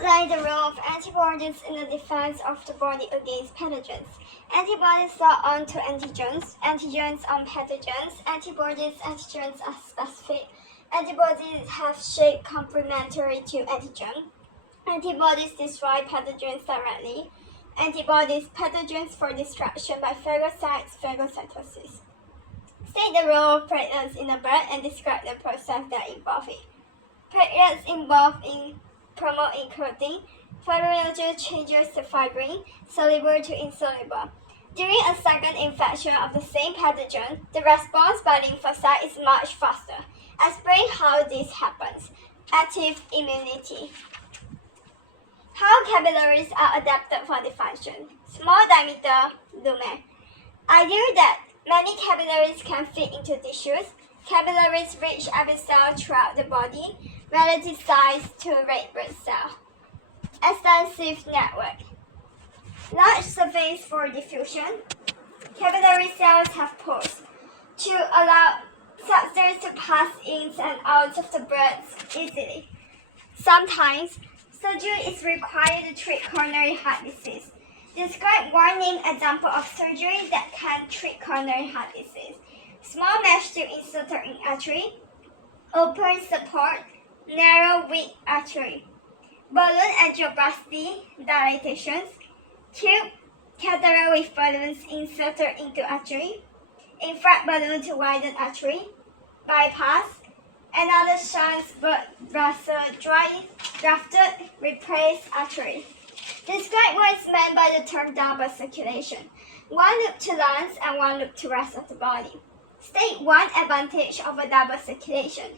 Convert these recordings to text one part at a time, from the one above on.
Outline the role of antibodies in the defense of the body against pathogens. Antibodies are onto antigens, antigens on pathogens. Antigens are specific. Antibodies have shape complementary to antigen. Antibodies destroy pathogens directly. Antibodies pathogens for destruction by phagocytes, phagocytosis. State the role of platelets in the blood and describe the process that involve it. Platelets involved in promoting clotting. Fibrinogen changes to fibrin, soluble to insoluble. During a second infection of the same pathogen, the response by lymphocyte is much faster. Explain how this happens. Active immunity. How capillaries are adapted for the function. Small diameter lumen. Ideal that many capillaries can fit into tissues. Capillaries reach every cell throughout the body, relative size to a red blood cell. Extensive network. Large surface for diffusion. Capillary cells have pores to allow substance to pass in and out of the blood easily. Sometimes, surgery is required to treat coronary heart disease. Describe one named example of surgery that can treat coronary heart disease. Small mesh tube inserted in artery. Open support, narrow weak artery. Balloon angioplasty, dilatations. Tube, catheter with balloons inserted into artery. Inflate balloon to widen artery. Bypass. Another shunt blood vessel grafted, replace artery. Describe what is meant by the term double circulation. One loop to lungs and one loop to rest of the body. State one advantage of a double circulation.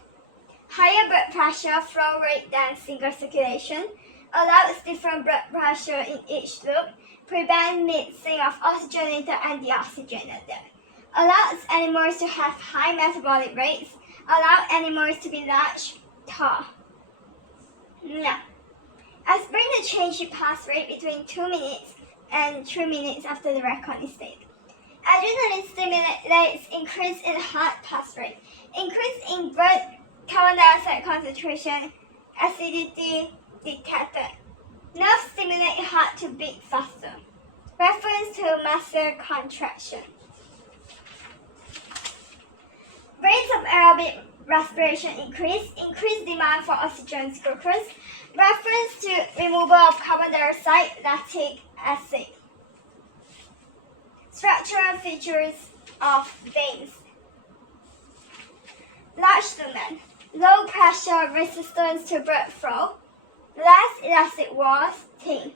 Higher blood pressure flow rate than single circulation, allows different blood pressure in each loop, prevent mixing of oxygenated and deoxygenated, allows animals to have high metabolic rates, allow animals to be large, tall. Now, explain the change in pulse rate between 2 minutes and 3 minutes after the record is set. Adrenaline stimulates increase in heart pulse rate, increase in blood carbon dioxide concentration, acidity detected. Nerves stimulate heart to beat faster. Reference to muscle contraction. Rates of aerobic respiration increase demand for oxygen glucose. Reference to removal of carbon dioxide, lactic acid. Structural features of veins. Large lumen, low pressure resistance to blood flow, less elastic walls, thin.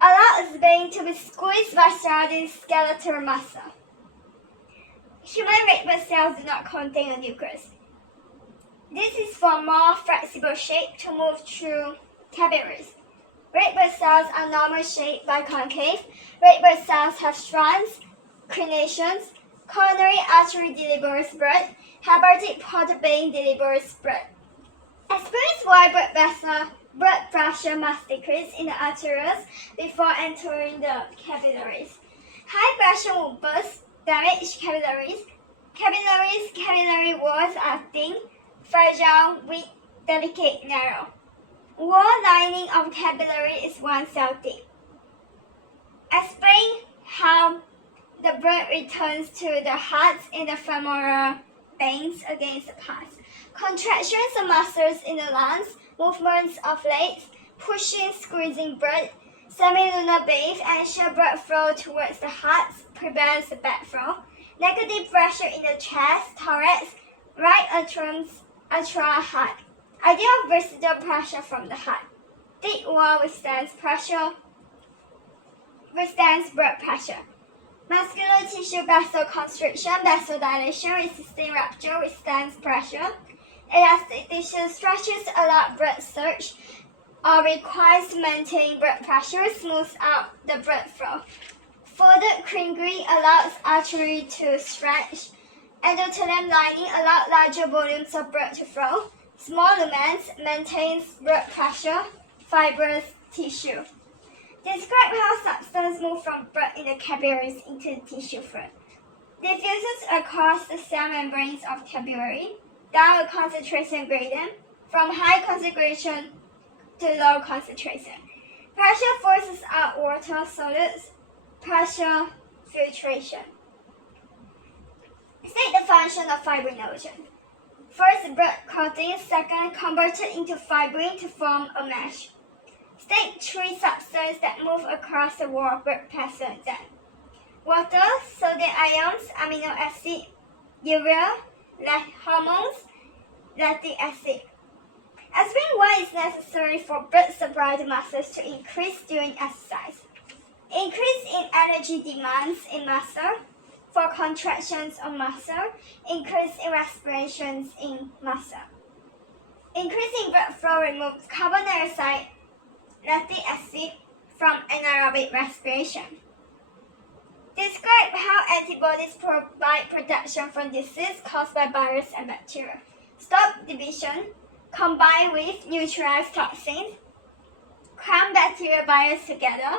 Allows vein to be squeezed by surrounding skeletal muscle. Human red blood cells do not contain a nucleus. This is for more flexible shape to move through capillaries. Red blood cells are normal shaped by concave. Red blood cells have strands, crenations. Coronary artery delivers blood. Hepatic portal vein delivers blood. Experience why blood pressure must decrease in the arteries before entering the capillaries. High pressure will burst, damage capillaries. Capillary walls are thin, fragile, weak, delicate, narrow. Wall lining of capillary is 1 cell thick. Explain how the blood returns to the heart in the femoral veins against the pulse. Contractions of muscles in the lungs, movements of legs, pushing, squeezing blood, semilunar bathe ensure blood flow towards the heart, prevents the backflow. Negative pressure in the chest, thorax, right atrium, heart. Ideal residual pressure from the heart. Thick wall withstands blood pressure. Muscular tissue vasoconstriction, vasodilation, resisting rupture, withstands pressure. Elastic tissue stretches allow blood surge or requires to maintain blood pressure, smooths out the blood flow. Folded Kringle allows artery to stretch. Endothelium lining allows larger volumes of blood to flow. Small lumens maintains blood pressure, fibrous tissue. Describe how substance moves from blood in the capillaries into the tissue fluid. Diffuses across the cell membranes of capillary, down a concentration gradient, from high concentration to low concentration. Partial forces are water solids, partial filtration. State the function of fibrinogen. First, blood clotting. Second, converted into fibrin to form a mesh. State three substances that move across the wall blood vessel then. Water, sodium ions, amino acid, urea, hormones, lactic acid. Aspirin 1 is necessary for blood supply to muscles to increase during exercise. Increase in energy demands in muscle for contractions of muscle. Increase in respirations in muscle. Increasing blood flow removes carbon dioxide, lactic acid from anaerobic respiration. Describe how antibodies provide protection from disease caused by virus and bacteria. Stop division, combine with neutralize toxins, cram bacteria virus together,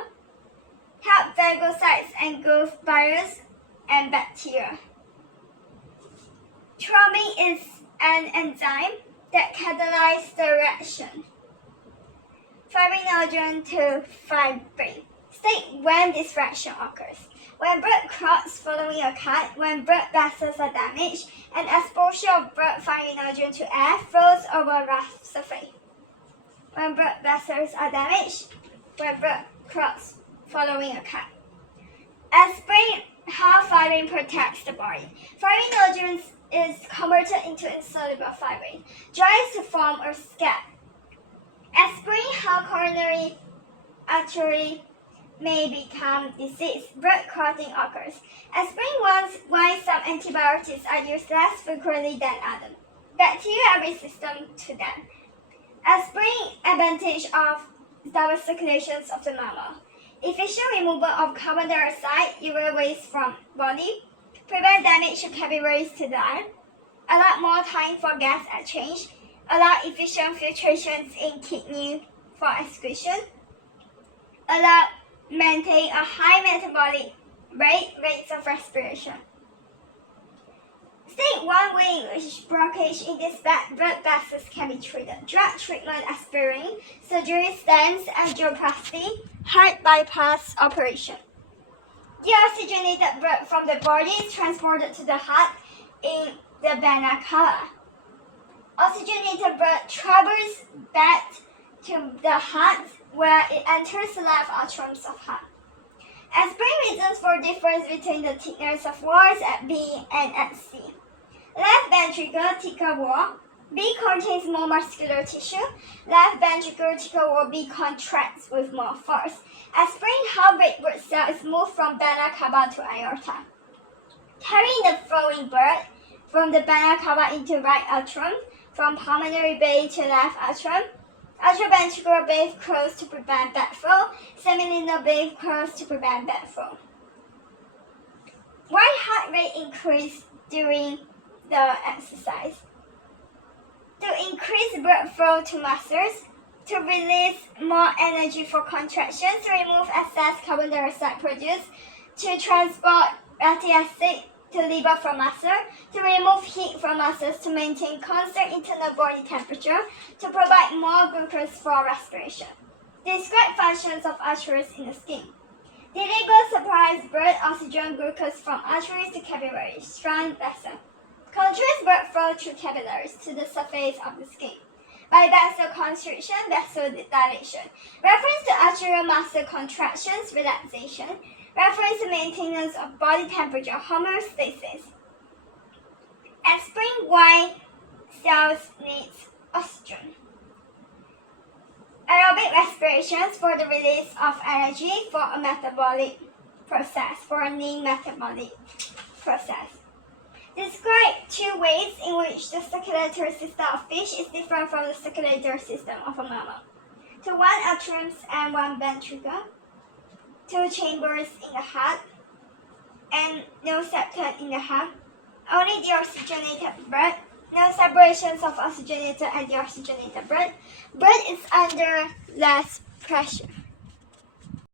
help phagocytes engulf virus and bacteria. Thrombin is an enzyme that catalyzes the reaction. Fibrinogen to fibrin. State when this reaction occurs. When blood clots following a cut, when blood vessels are damaged, and exposure of blood fibrinogen to air flows over a rough surface. When blood vessels are damaged, when blood clots following a cut. Explain how fibrin protects the body. Fibrinogen is converted into insoluble fibrin, dries to form a scab. Explain how coronary artery may become diseased. Blood clotting occurs. Explain why some antibiotics are used less frequently than others. Bacteria are resistant to them. Explain advantage of double circulations of the mammal. Efficient removal of carbon dioxide, urea waste from body. Prevent damage to capillaries to die. Allow more time for gas exchange. Allow efficient filtrations in kidney for excretion. Allow maintain a high metabolic rates of respiration. State one way in which blockage in these blood vessels can be treated. Drug treatment, aspirin, surgery, stents, angioplasty, heart bypass operation. Deoxygenated blood from the body is transported to the heart in the vena cava. Oxygenated blood travels back to the heart where it enters the left atrium of heart. Explain reasons for difference between the thickness of walls at B and at C. Left ventricle thicker wall. B contains more muscular tissue. Left ventricle thicker wall. B contracts with more force. Explain how red blood cells move from vena cava to aorta. Carrying the flowing blood from the vena cava into right atrium, from pulmonary bay to left atrium. Atrioventricular valve closed to prevent backflow. Semilunar valve closed to prevent backflow. Why heart rate increase during the exercise? To increase blood flow to muscles, to release more energy for contractions, to remove excess carbon dioxide produced, to transport lactic acid to liver from muscle, to remove heat from muscles, to maintain constant internal body temperature, to provide more glucose for respiration. Describe functions of arteries in the skin. The liver supplies blood, oxygen, glucose from arteries to capillaries, strong vessel. Controls blood flow through capillaries to the surface of the skin. By vessel constriction, vessel dilation. Reference to arterial muscle contractions, relaxation. Reference to maintenance of body temperature, homeostasis. Explain why cells need oxygen. Aerobic respirations for the release of energy for a metabolic process, for a lean metabolic process. Describe two ways in which the circulatory system of fish is different from the circulatory system of a mammal. To one atrium and one ventricle. Two chambers in the heart, and no septum in the heart. Only deoxygenated blood, no separations of oxygenated and deoxygenated blood. Blood is under less pressure.